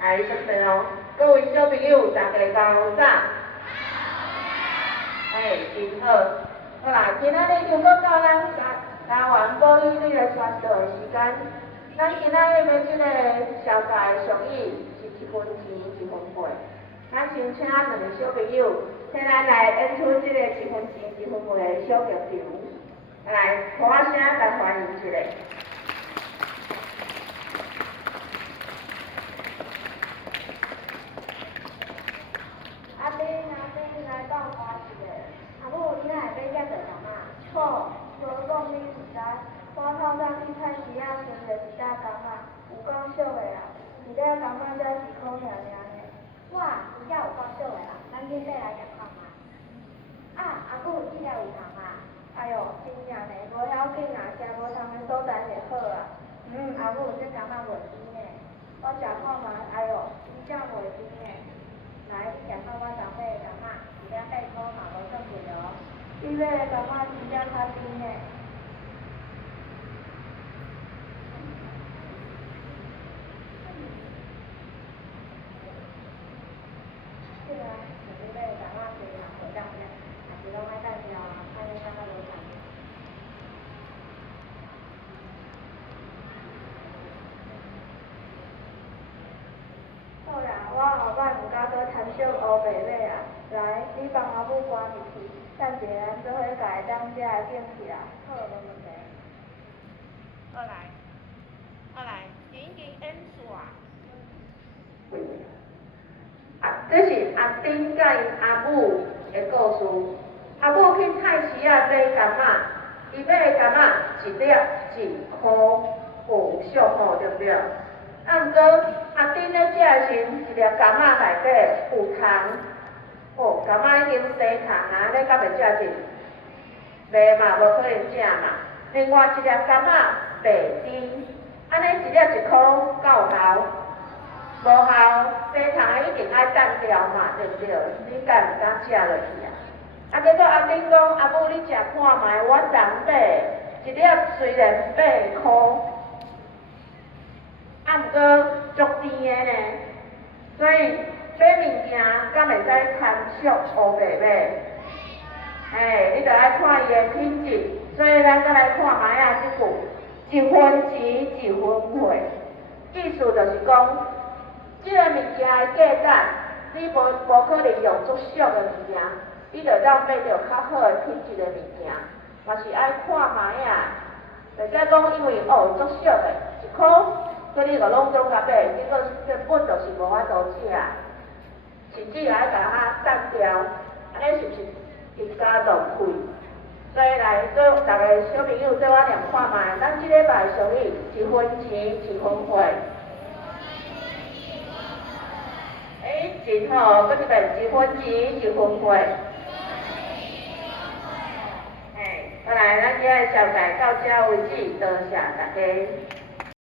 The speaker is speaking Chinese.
来，准备哦，各位小朋友，大家搞啥？真好。好啦，今仔日就到咱台湾保育率的宣导的时间。咱今仔日要这个小家的上映是1分钱1分货。咱先请两个小朋友，替咱来演出这个1分钱1分货的小剧场。来，鼓声来欢迎一下。阿伯来帮我一下，阿母你哪会买遮多柑仔？错，无讲你唔知，我透早去菜市仔寻着一袋柑仔，有够俗的啦，一袋柑仔才2块尔尔呢。哇，真正有够俗的啦，咱去买来食看觅。啊，阿母你遐有柑仔？哎哟，真正呢，无要紧啦，食无通的所在就好啊。阿母这柑仔袂甜呢，我食看觅，哎哟，真正袂甜呢。来，你食看我昨买的柑仔，一粒8块嘛，无算贵哦。你买的柑仔真正较甜呢。是啊，你买的柑仔贵嘛，袂当买，但是拢爱等了啊，安尼感觉无同。好啦，我后摆毋敢搁贪小乌白马啊！来，你帮阿母关入去，等下咱做伙家当遮个顶起来，好无问题。好来，紧演煞。这是阿丁甲因阿母的故事。阿母去菜市仔买柑仔，伊买的柑仔一粒1块5俗吼，对不对？啊，毋过阿丁咧食的时，一粒柑仔内底有虫，柑仔已经生虫啊，你敢会食进？袂嘛，无可能食嘛。另外一粒柑仔白甜，安尼一粒1块够效？无效，生虫一定爱等掉嘛，对不对？你敢毋敢食落去啊？啊，结果阿丁讲，阿母你食看觅，我昨买一粒虽然8块。啊，毋过足甜的呢，所以买物件敢会使贪俗乌白马？你着爱看伊的品质，所以咱再来看卖啊即句，1分钱1分货，意思就是讲，即个物件的价值，你无可能用足俗的物件，你着当买着较好的品质的物件，嘛是爱看卖啊，或者讲因为足俗的1块。所以你个拢总甲买，结果根本就是无法度食，甚至还甲它挡掉，安尼是不是更加浪费？所以来做逐个小朋友做我念看觅，咱即礼拜上映1分钱1分货。真好，搁一遍1分钱1分货。好来，咱今日小台到这为止，多谢大家。